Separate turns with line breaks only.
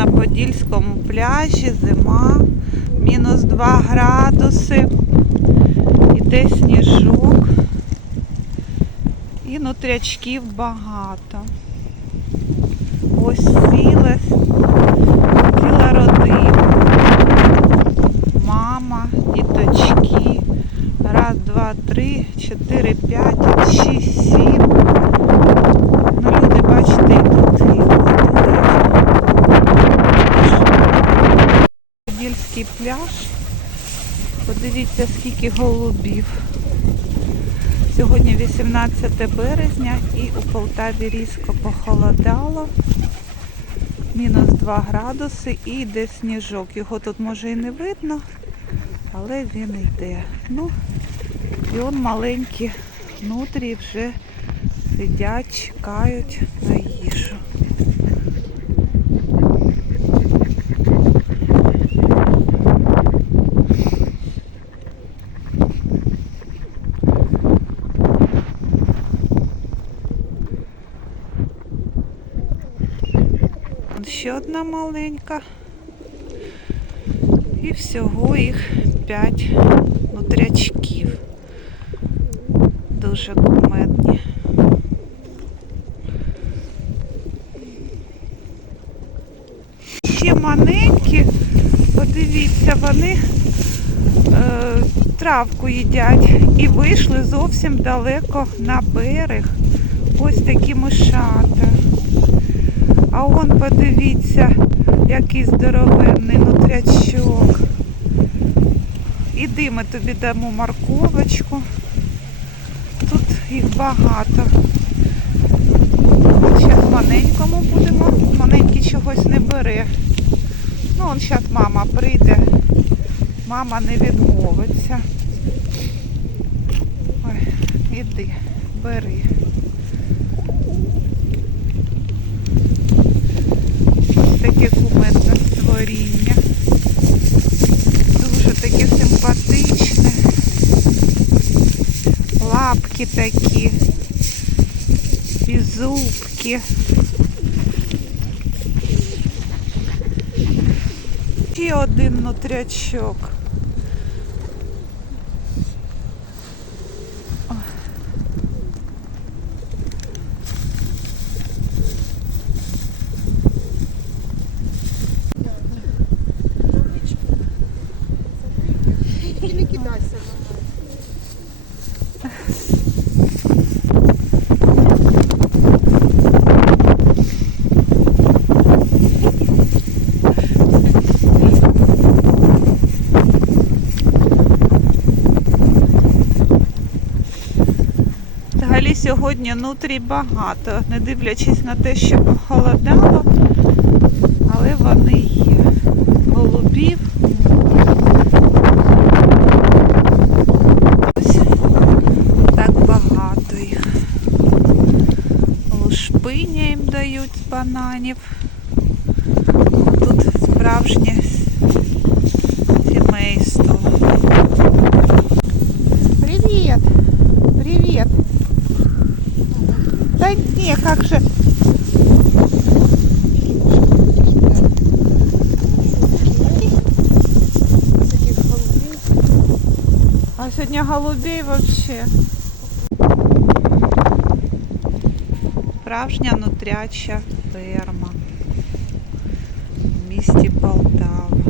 на Подільському пляжі, зима, мінус 2 градуси. Іде сніжок. І нутрячків багато. Ось ціла, ціла родина. Мама, діточки. Раз, два, три, чотири, п'ять, шість, сім. Подільський пляж. Подивіться, скільки голубів. Сьогодні 18 березня і у Полтаві різко похолодало. Мінус 2 градуси і йде сніжок. Його тут може і не видно, але він йде. Ну, і он маленькі внутрі вже сидять, чекають на Ще одна маленька. І всього їх п'ять нутрячків. Дуже кумедні. Ще маленькі, подивіться, вони е, травку їдять і вийшли зовсім далеко на берег. Ось такі мишата. А он подивіться, який здоровенний нутрячок. Іди, ми тобі дамо морковочку. Тут їх багато. Зараз маленькому будемо. Маленький чогось не бере. Ну, он зараз мама прийде. Мама не відмовиться. Ой, іди, бери. Лапки такі. І зубки. І один нутрячок. Взагалі сьогодні нутрій багато, не дивлячись на те, що похолодало, але вони є. Голубів. Так багато їх. Їм дають бананів. Тут справжнє не, как же. А сегодня голубей вообще. Справжня нутряча ферма в місті Полтава.